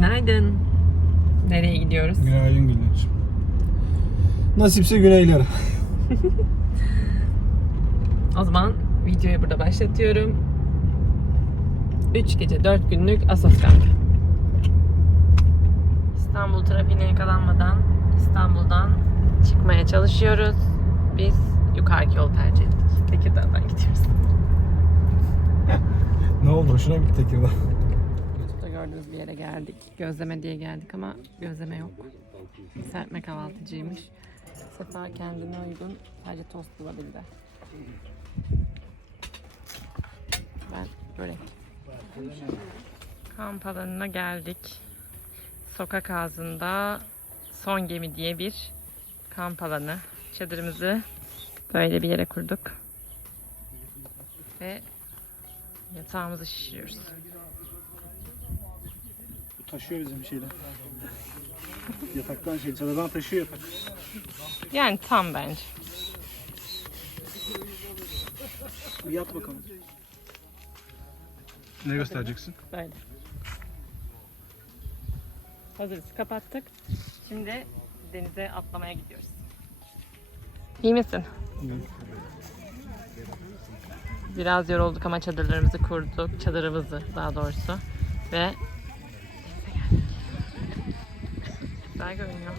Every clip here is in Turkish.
Günaydın. Nereye gidiyoruz? Günaydın Güneş. Nasipse güneylere. O zaman videoyu burada başlatıyorum. 3 gece 4 günlük Asos kamp. İstanbul trafiğine yakalanmadan İstanbul'dan çıkmaya çalışıyoruz. Biz yukarıki yol tercih ettik. Tekirdağ'dan gidiyoruz. Ne oldu? Hoşuna gitti Tekirdağ? YouTube'da gördüğünüz bir yere geldik. Gözleme diye geldik ama gözleme yok. Serpme kahvaltıcıymış. Sefa kendine uygun sadece tost bulabildi. Ben börek. Kamp alanına geldik. Sokak ağzında Son Gemi diye bir kamp alanı. Çadırımızı böyle bir yere kurduk. Ve yatağımızı şişiriyoruz. Taşıyor bizim şeyden. Yataktan şey, çadırdan taşıyor yatak. Yani tam bence. Bir yat bakalım. Ne göstereceksin? Böyle. Hazırız. Kapattık. Şimdi denize atlamaya gidiyoruz. İyi misin? Biraz yorulduk ama çadırlarımızı kurduk. Çadırımızı daha doğrusu. Ve Güzel görünüyor.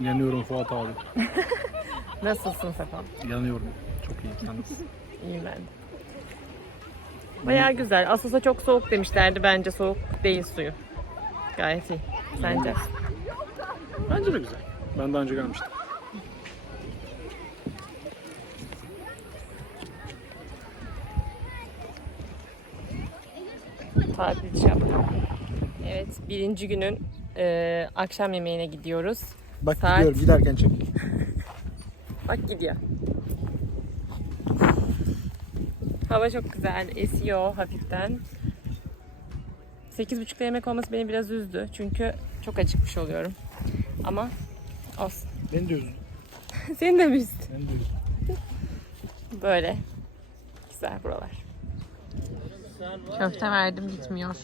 Yanıyorum Fuat abi. Nasılsın Sefa? Yanıyorum. Çok iyi. Nasılsın? İyiyim ben de. Bayağı güzel. Asos'a çok soğuk demişlerdi. Bence soğuk değil suyu. Gayet iyi. Sence? Bence de güzel. Ben daha önce gelmiştim. Tatil şapka. Evet, birinci günün e, akşam yemeğine gidiyoruz. Bak Saat- gidiyorum. Giderken çek. Bak gidiyor. Hava çok güzel, esiyor hafiften. 8.30'da yemek olması beni biraz üzdü. Çünkü çok acıkmış oluyorum. Ama olsun. Beni de üzün. Seni de mi üzdü? Beni de üzün. Böyle. Güzel buralar. Köfte verdim gitmiyor.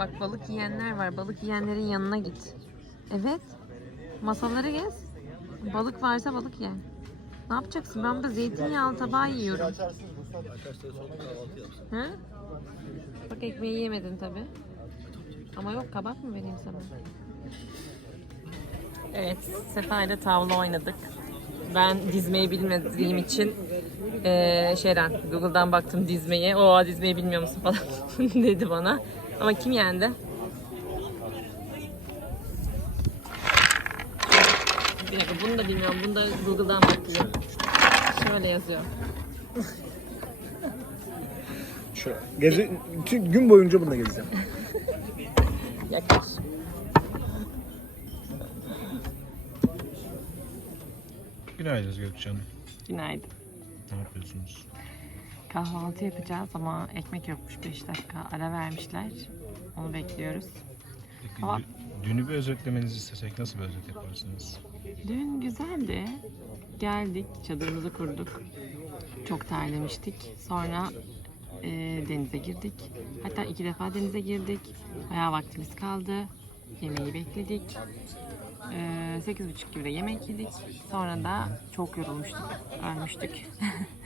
Bak balık yiyenler var. Balık yiyenlerin yanına git. Evet. Masaları gez. Balık varsa balık ye. Ne yapacaksın? Ben burada zeytinyağlı tabağı yiyorum. Hı? Bak ekmeği yemedin tabi. Ama yok kabak mı vereyim sana? Evet, Sefa ile tavla oynadık. Ben dizmeyi bilmediğim için eee, şeyden Google'dan baktım dizmeyi. O dizmeyi bilmiyor musun falan dedi bana. Ama kim yendi? Bir dakika bunu da bilmiyorum. Bunu da Google'dan bakıyorum. Şöyle yazıyor. Şu. Gece, tüm gün boyunca bununla gezeceğim. Yaklaş. Günaydın Gökçe Hanım. Günaydın. Ne yapıyorsunuz? Kahvaltı yapacağız ama ekmek yokmuş 5 dakika ara vermişler. Onu bekliyoruz. Peki, dü- dünü bir özetlemenizi istesek nasıl bir özet yaparsınız? Dün güzeldi. Geldik, çadırımızı kurduk. Çok terlemiştik. Sonra e, denize girdik. Hatta iki defa denize girdik. Bayağı vaktimiz kaldı. Yemeği bekledik. E, 8.30 gibi de yemek yedik. Sonra da çok yorulmuştuk. Ölmüştük.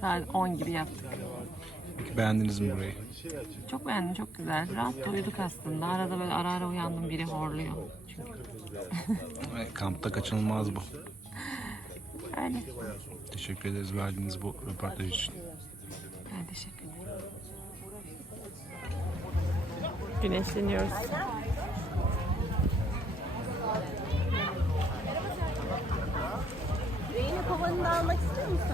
Saat 10 gibi yaptık. Peki beğendiniz mi burayı? Çok beğendim, çok güzel. Rahat da uyuduk aslında. Arada böyle ara ara uyandım biri horluyor. Çünkü Kampta kaçınılmaz bu. öyle. Teşekkür ederiz verdiğiniz bu röportaj için. Ben teşekkür ederim. Güneşleniyoruz. Kovanını da almak istiyor musun?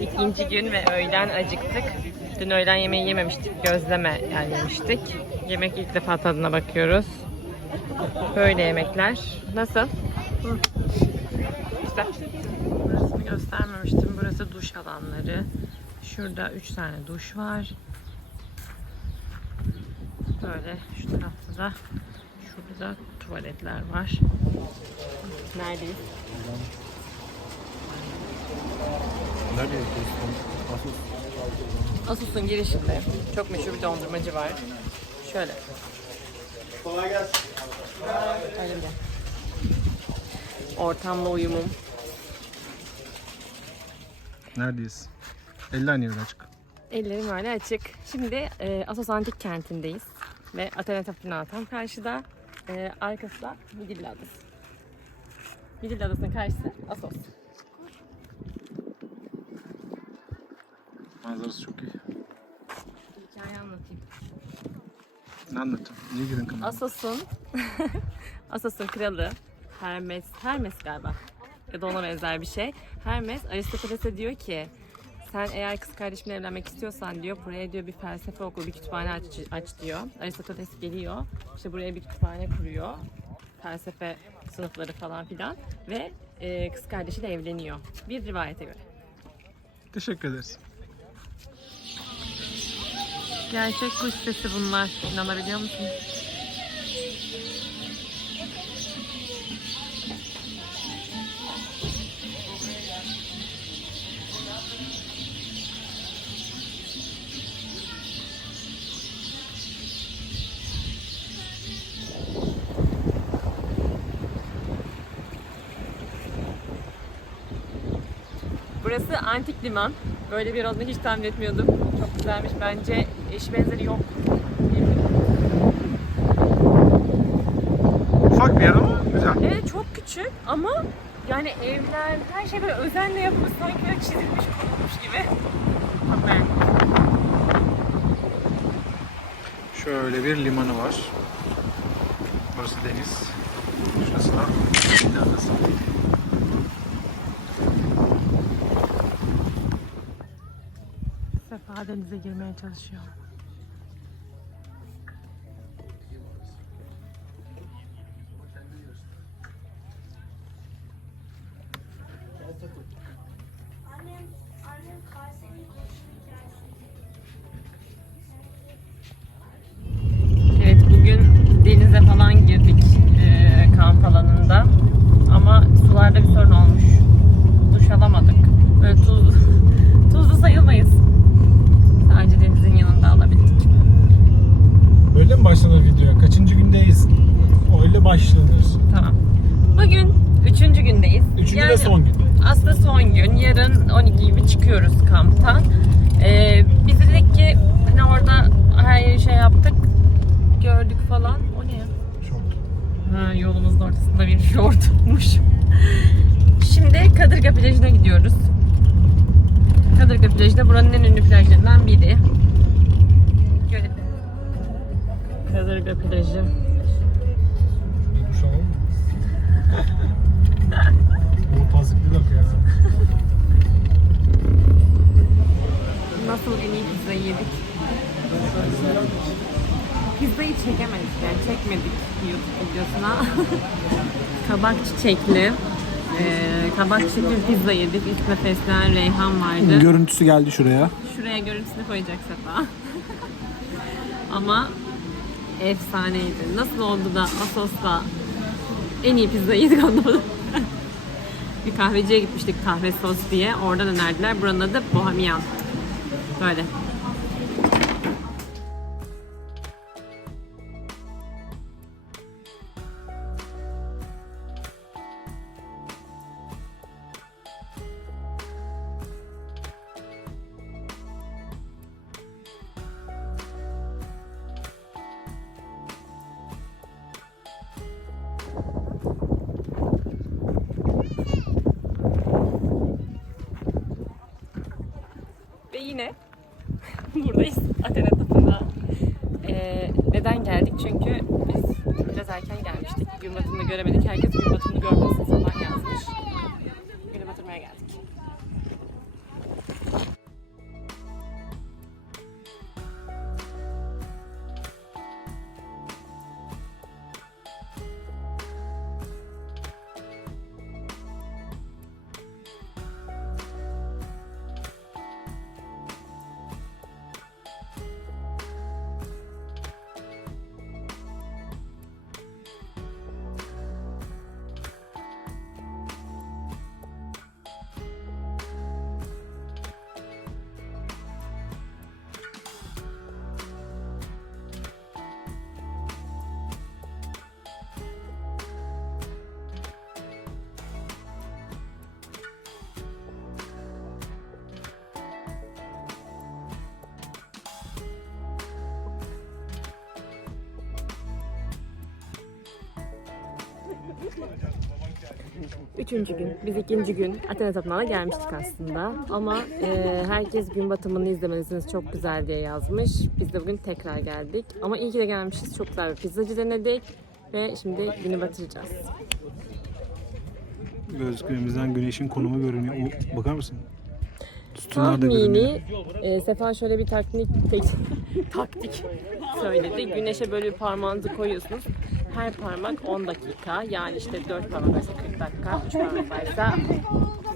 İkinci gün ve öğlen acıktık. Dün öğlen yemeği yememiştik. Gözleme yani yemiştik. Yemek ilk defa tadına bakıyoruz. Böyle yemekler. Nasıl? Güzel. Burasını göstermemiştim. Burası duş alanları. Şurada üç tane duş var. Böyle şu tarafta da şurada da tuvaletler var. Neredeyiz? Nerede yapıyorsun? Asus. Asus'un girişinde çok meşhur bir dondurmacı var. Şöyle. Kolay gelsin. Öyle. Ortamla uyumum. Neredeyiz? Eller niye öyle açık? Ellerim hala açık. Şimdi e, Asos Antik Kenti'ndeyiz. Ve Athena Tapınağı tam karşıda. E, arkası da Midilli Adası. Midilli Adası'nın karşısı Asos. Manzarası çok iyi. Hikaye anlatayım. Ne anlatacağım? Niye girdin kanala? Asos'un Asos'un kralı Hermes, Hermes galiba ya da ona benzer bir şey. Hermes Aristoteles'e diyor ki sen eğer kız kardeşimle evlenmek istiyorsan diyor buraya diyor bir felsefe okulu, bir kütüphane aç, aç diyor. Aristoteles geliyor. işte buraya bir kütüphane kuruyor. Felsefe sınıfları falan filan ve e, kız kardeşiyle evleniyor. Bir rivayete göre. Teşekkür ederiz. Gerçek kuş sesi bunlar. İnanabiliyor musun? Antik liman. Böyle bir olduğunu hiç tahmin etmiyordum. Çok güzelmiş. Bence eş benzeri yok. Ufak bir yer ama güzel. Evet çok küçük ama yani evler, her şey böyle özenle yapılmış sanki böyle çizilmiş, konulmuş gibi. Çok beğendim. Şöyle bir limanı var. Burası deniz. Şurası da Midilli Adası. Sefa denize girmeye çalışıyor. Yaptık. Gördük falan. O ne? Şort. Ha, yolumuzun ortasında bir şortmuş. Şimdi Kadırga plajına gidiyoruz. Kadırga plajı da buranın en ünlü plajlarından biri. Görelim. Kadırga plajı. Bu tazikli bak ya. Nasıl en iyi pizzayı yedik? Pizzayı çekemedik yani çekmedik YouTube videosuna. kabak çiçekli. Eee kabak çiçekli pizza yedik. Üstüne fesleğen reyhan vardı. Görüntüsü geldi şuraya. Şuraya görüntüsünü koyacak Sefa. Ama efsaneydi. Nasıl oldu da Asos'ta en iyi pizzayı yedik anlamadım. bir kahveciye gitmiştik kahve sos diye. Oradan önerdiler. Buranın adı Bohemian. Böyle. Ve yine buradayız Athena Tapınağı. Ee, neden geldik? Çünkü biz biraz erken gelmiştik. Gün batımını göremedik. Herkes gün batımını görmesin sabah yazmış. Üçüncü gün. Biz ikinci gün Athena Tapınağı'na gelmiştik aslında. Ama e, herkes gün batımını izlemelisiniz çok güzel diye yazmış. Biz de bugün tekrar geldik. Ama iyi ki de gelmişiz. Çok güzel bir pizzacı denedik. Ve şimdi günü batıracağız. Gözlüklerimizden güneşin konumu görünüyor. O, bakar mısın? Sütunlar da görünüyor. Tahmini e, Sefa şöyle bir taktik tek- taktik söyledi. Güneşe böyle bir parmağınızı koyuyorsunuz. Her parmak 10 dakika. Yani işte 4 parmak varsa 40 dakika, 3 parmak varsa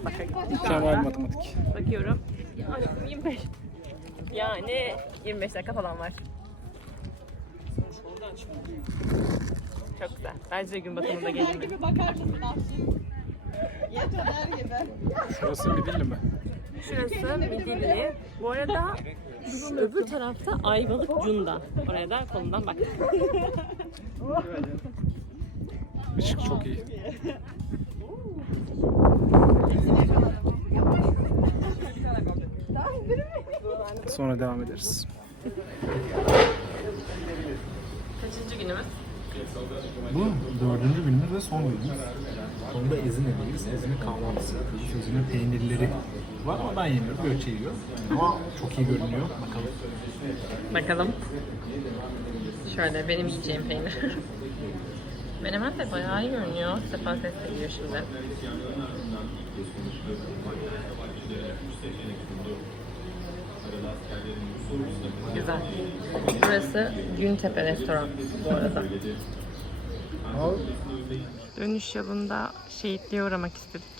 bakın şu Kemal matematik. bakıyorum. Ya aşkım 25. Yani 25 dakika falan var. Çok güzel. Bence gün batımında gelin mi? Şurası Midilli mi? Şurası Midilli. Bu arada öbür tarafta Ayvalık Cunda. Oraya da kolundan bak. Işık çok iyi. Sonra devam ederiz. Kaçıncı günümüz? Bu dördüncü günümüz ve son günümüz. Sonunda Ezine'deyiz. Ezine kahvaltısı yapıyoruz. Ezine peynirleri var ama ben yemiyorum. Gökçe yiyor. Ama çok iyi görünüyor. Bakalım. Bakalım. Şöyle benim yiyeceğim peynir. Menemen de bayağı iyi görünüyor. Sefa ses de geliyor şimdi. Güzel. Burası Güntepe Restoran bu arada. Dönüş yolunda şehitliğe uğramak istedik.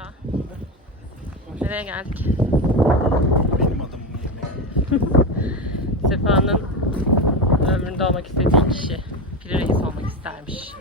Sefa. Nereye geldik? Benim yemek. Sefa'nın ömründe olmak istediği kişi. Pire reis olmak istermiş.